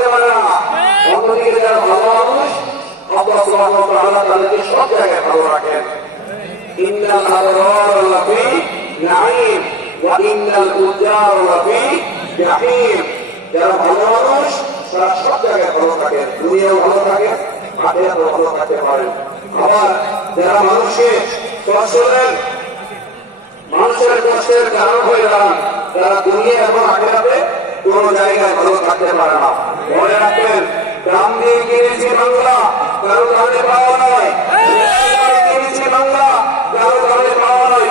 থাকতে পারে না। অন্যদিকে যারা ভালো মানুষ আল্লাহ সুবহানাহু ওয়া তাআলা তাদেরকে সব জায়গায় ভালো রাখেন। ইন্নাল আবরার লাফি নাঈম ওয়া ইন্নাল ফুজ্জার লাফি জাহিম। যারা ভালো মানুষ তারা সব জায়গায় ভালো থাকে, দুনিয়াও ভালো থাকে, আখিরাতেও ভালো থাকতে পারে। আবার যারা মানুষের কষ্টের কারণ হয়ে দাঁড়ান, তারা দুনিয়া এবং আখিরাতে কোন জায়গায় ভালো থাকতে পারে না। মনে রাখবেন, দাম দিয়ে কিনেছি বাংলা, কারো দামে পাওয়া নয়। কিনেছি বাংলা, কারো দামে পাওয়া নয়।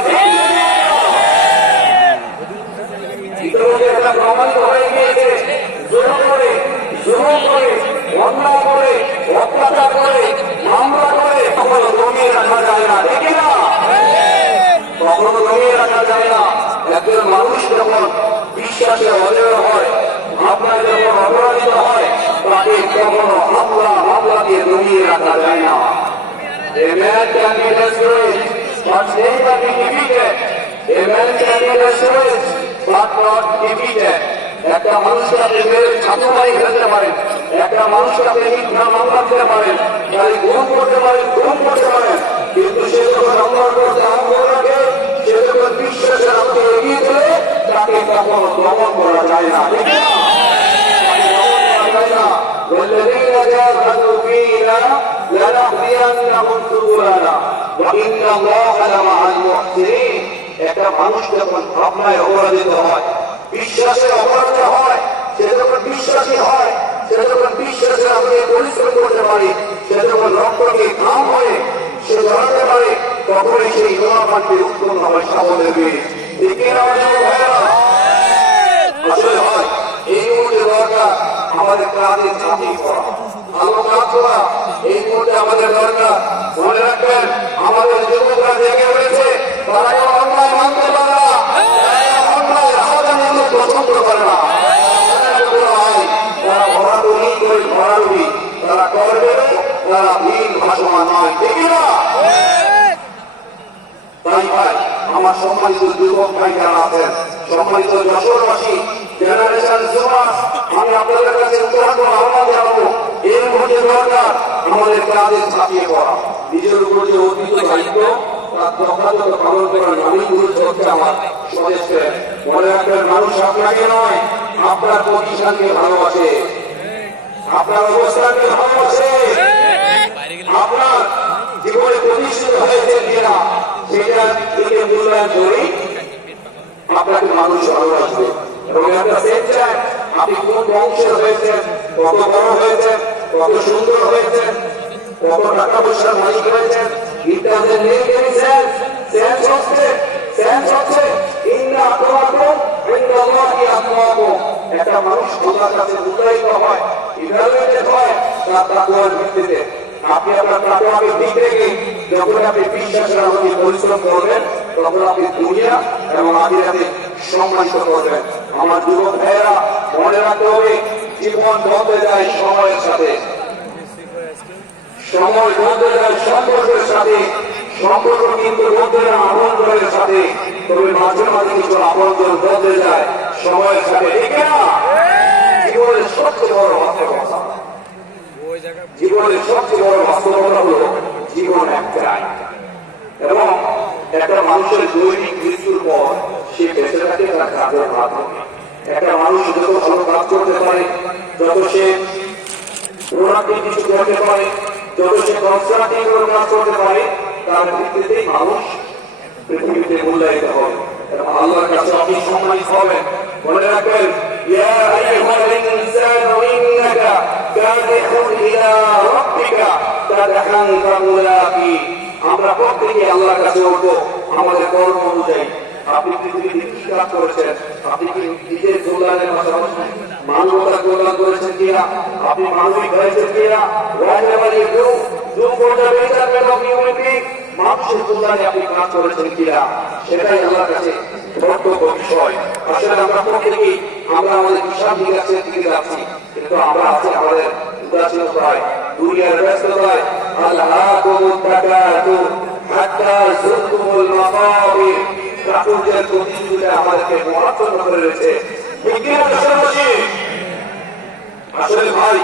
এটা প্রমাণিত হয়ে গিয়েছে। জোর করে, অন্যায় করে, অত্যাচার করে, মামলা করে কখনো জমিয়ে রাখা যায় না, ঠিক না? কখনো জমিয়ে রাখা যায় না। একজন মানুষ যখন বিশ্বাসে অজয় হয়, ভাবনায় যখন অপরাজিত হয়, তাকে কখনো মামলা দিয়ে জমিয়ে রাখা যায় না। A man can be discouraged, but never be defeated. A man can be discouraged, but not defeated. একটা মানুষকে আপনি মেরে ছাত্রবাড়ি ফেলতে পারেন, একটা মানুষকে আপনি মিথ্যা মামলা দিতে পারেন, তাই গুম করতে পারেন, কিন্তু সে যখন আল্লাহর পথে আগ্রহ রাখে, সে যখন বিশ্বাসের আলোকে এগিয়ে চলে, তাকে কখনো দমন করা যায় না। والذين جاهدوا فينا لنهدينهم سبلنا وإن الله لمع المحسنين। একটা মানুষ যখন ভাবনায় অপরাজিত হয়, বিশ্বাসে অপরাজিত হয়, সে যখন বিশ্বাসী হয়, সে যখন বিশ্বাসে আমি পরিশ্রম করতে পারি, সে যখন রক্তকে ঘাম হয়ে সে জড়াতে পারে, তখনই সেই ইমানকে উৎপন্ন হয় সামনের বীজ। আসলে হয় এই মুহূর্তে দরকার আমাদের কাজে ঝাঁপিয়ে পড়া, ভালো কাজ করা। এই মুহূর্তে আমাদের দরকার, মনে রাখবেন, আমাদের যুবকরা জেগে উঠেছে, তারা কেউ অন্যায় মানতে পারে না, অন্যায় রাজনীতি পছন্দ করে না। তারা ভরাডুবি করে ভরাডুবি তারা করবে, তারা ভিন ভাষমান নয়, ঠিক না? তাই ভাই, আমার সম্মানিত যুবক ভাই যারা আছেন, সম্মানিত যশোরবাসী, জেনারেশন যুবক, আমি আপনাদের কাছে উদাহরণ আহ্বান জানাবো, এর মধ্যে দরকার আমাদের কাজে ছাপিয়ে পড়া, নিজের উপর যে অতীত দায়িত্ব তার যথাযথ পালন করার নামই গুরুত্ব হচ্ছে আমার স্বদেশে। মনে রাখবেন, মানুষ আপনাকে নয়, আপনার প্রতিষ্ঠানকে ভালোবাসে, আপনার অবস্থানকে ভালোবাসে, আপনার জীবনে প্রতিষ্ঠিত হয়েছে কিনা সেটা দিকে মূল্যায়ন করেই আপনাকে মানুষ ভালোবাসবে। এবং একটা সেট চায় আপনি কোন বংশের হয়েছেন, কত বড় হয়েছেন, কত সুন্দর হয়েছেন, কত টাকা পয়সার মালিক হয়েছেন, ইত্যাদি নেই এনি সেন্স হচ্ছে ইন্না আতওয়াকুম ইনদাল্লাহি আতওয়াকুম। একটা মানুষ খোদার কাছে মূল্যায়িত হয়, ইভালুয়েটেড হয় তার তাকওয়ার ভিত্তিতে। আপনি আপনার তাকওয়াকে ঠিক রেখে যখন আপনি বিশ্বাসের আলোকে পরিশ্রম করবেন, তখন আপনি দুনিয়া এবং আখিরাতে সম্মানিত করবেন। আমার যুবক ভাইয়েরা, মনে রাখতে হবে, জীবন বদলে যায় সময়ের সাথে, সময় বদলে যায় সম্পর্কের সাথে, সম্পর্ক কিন্তু বদলে যায় আবন্ধনের সাথে, তবে মাঝে মাঝে কিছু আবন্ধন বদলে যায় সময়ের সাথে, ঠিক না? জীবনের সবচেয়ে বড় বাস্তবতা, জীবনের সবচেয়ে বড় বাস্তবতা হল জীবন একটাই, এবং একটা মানুষের দৈনিক মৃত্যুর পর সে বেঁচে থাকে তার কাজের মাধ্যমে। একটা মানুষ যত ভালো কাজ করতে পারে, যত সে প্রোডাক্টিভ কিছু করতে পারে, যত সে কনস্ট্রাকটিভ কাজ করতে পারে, তার ভিত্তিতেই মানুষ পৃথিবীতে মূল্যায়িত হবে এবং আল্লাহর কাছে আপনি সম্মানিত হবেন। মনে রাখবেন, ইয়া আইয়ুহাল ইনসানু ইন্নাকা কাদিহুন ইলা রাব্বিকা কাদহান ফামুলাকি। আমরা প্রত্যেকে আল্লাহর কাছে উঠবো আমাদের কর্ম অনুযায়ী। আপনি পৃথিবীতে কি কাজ করেছেন, আপনি কি নিজের কল্যাণের পাশাপাশি মানবতার কল্যাণ করেছেন কিনা, আপনি মানবিক হয়েছেন কিনা, মানুষের কল্যাণে আপনি কাজ করেছেন কিনা, সেটাই আল্লাহর কাছে কর্তব্য বিষয়। আসলে আমরা প্রত্যেকেই আমরা আমাদের হিসাব নিকাশের দিকে যাচ্ছি, কিন্তু আমরা আছি আমাদের উদাসীনতায়, দুনিয়ার ব্যস্ততায়। আল্লাহকুমুত তাকাতুর হাত্তা যুরতুমুল মাকাবির। প্রাচুর্যের প্রতিযোগিতা আমাদেরকে মহাচ্ছন্ন করে রয়েছে। আসলে ভাই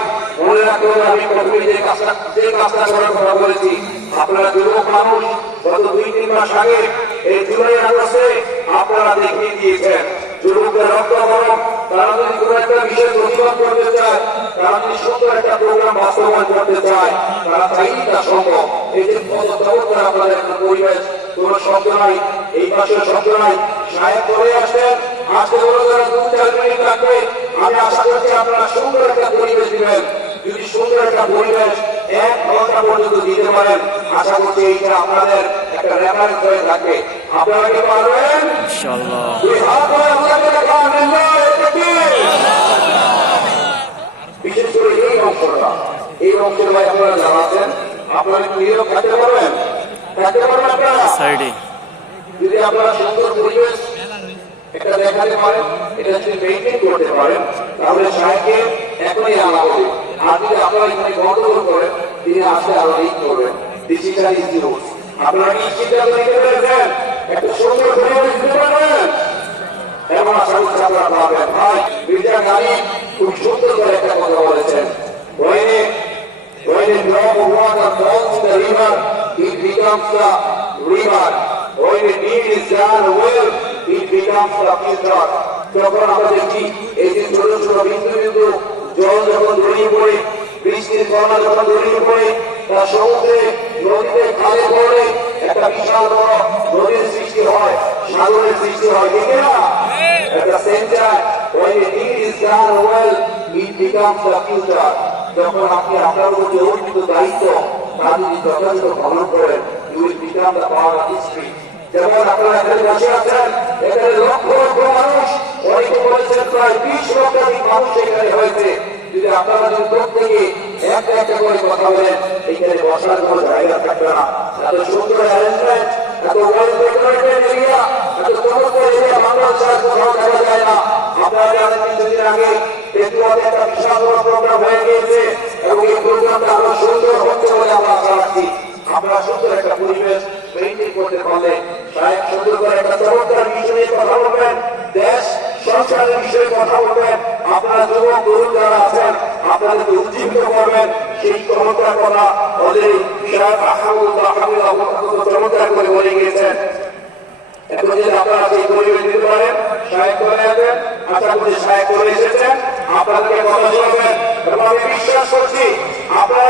মনে রাখতে হবে আমি প্রথমে যে কাজটা করার কথা বলেছি, আপনারা যুবক মানুষ গত 2-3 মাস আগে এই জুলাই আগস্টে আপনারা দেখিয়ে দিয়েছেন যুবকদের রক্ত গরম। তারা যদি কোনো একটা বিষয় প্রতিবাদ করতে চায়, তারা যদি সুন্দর একটা প্রোগ্রাম বাস্তবায়ন করতে চায়, তারা চাইলেই তা সম্ভব। এই যে কত চমৎকার আপনাদের একটা পরিবেশ, কোন শব্দ নাই, এই পাশে শব্দ নাই, সাহেব চলে আসছেন, আজকে বড় যারা 2-4 মিনিট লাগবে, আমি আশা করছি আপনারা সুন্দর একটা পরিবেশ দিবেন। যদি সুন্দর একটা পরিবেশ 1 ঘন্টা পর্যন্ত দিতে পারেন, আশা করছি এইটা আপনাদের একটা রেফারেন্স হয়ে থাকবে। আপনারা কি পারবেন? ইনশাআল্লাহ। বিশেষ করে এই অংশটা, এই অংশের ভাই আপনারা যারা আছেন, আপনারা কি নীরব থাকতে পারবেন? থাকতে পারবেন আপনারা? সাইডে যদি আপনারা সুন্দর পরিবেশ একটা দেখাতে পারেন, এটা যদি মেইনটেইন করতে পারেন, তাহলে সাহেবকে এখনই আনা হবে। আর যদি আপনারা এখানে গন্ডগোল করেন, তিনি আসতে আরো লিক করবেন। Decision is use. আপনারা কি সিদ্ধান্ত নিতে পেরেছেন? একটা সুন্দর পরিবেশ দিতে পারবেন? এমন আশা করছি আপনারা পাবেন। ভাই মির্জা গালি খুব সুন্দর করে একটা কথা বলেছেন, when a drop of water falls in the river, it becomes the river. When a deed is done well, it becomes the future. যখন আমরা দেখি এই যে ছোট ছোট বিন্দু বিন্দু জল যখন গড়িয়ে পড়ে, বৃষ্টির কণা যখন গড়িয়ে পড়ে, তা সমুদ্রে নদীতে খালে পড়ে একটা বিশাল বড় নদীর সৃষ্টি হয়, সাগরের সৃষ্টি হয়, ঠিক না? একটা centre when a deed is done well, it becomes the future. যখন আপনি আপনার উপর যে অর্পিত দায়িত্ব তা যদি যথাযথ পালন করেন, you will become the power of history. যেমন আপনারা এখানে বসে আছেন, এখানে লক্ষ লক্ষ মানুষ, অনেকে বলেছেন প্রায় 20 লক্ষাধিক মানুষ এখানে হয়েছে। যদি আপনারা যদি প্রত্যেকে একটা একটা করে কথা বলেন, এখানে বসার কোনো জায়গা থাকবে না। এত সুন্দর অ্যারেঞ্জমেন্ট, এত ওয়েল ডেকোরেটেড এরিয়া, এত চমৎকার এরিয়া বাংলাদেশের কোথাও দেখা যায় না। আপনারা জানেন কিছুদিন আগে পেটুয়াতে একটা বিশাল বড় প্রোগ্রাম হয়ে গিয়েছে এবং এই প্রোগ্রামটা আরো সুন্দর হচ্ছে বলে আমরা আশা রাখছি। আপনারা সুন্দর একটা পরিবেশ মেইনটেইন করতে পারলে সাহেব সুন্দর করে একটা চমৎকার বিষয়ে কথা বলবেন, দেশ সংস্কারের বিষয়ে কথা বলবেন। আপনারা যুবক তরুণ যারা আছেন, আপনাদেরকে উজ্জীবিত করবেন। সেই চমৎকার কথা ওদের সাহেব আহমদুল্লাহ চমৎকার করে বলে গিয়েছেন। এখন যদি আপনারা সেই পরিবেশ দিতে পারেন, সাহেব করে যাবেন। আশা করছি সাহেব করে এসেছেন, আপনাদেরকে কথা বলবেন এবং আমি বিশ্বাস করছি আপনারা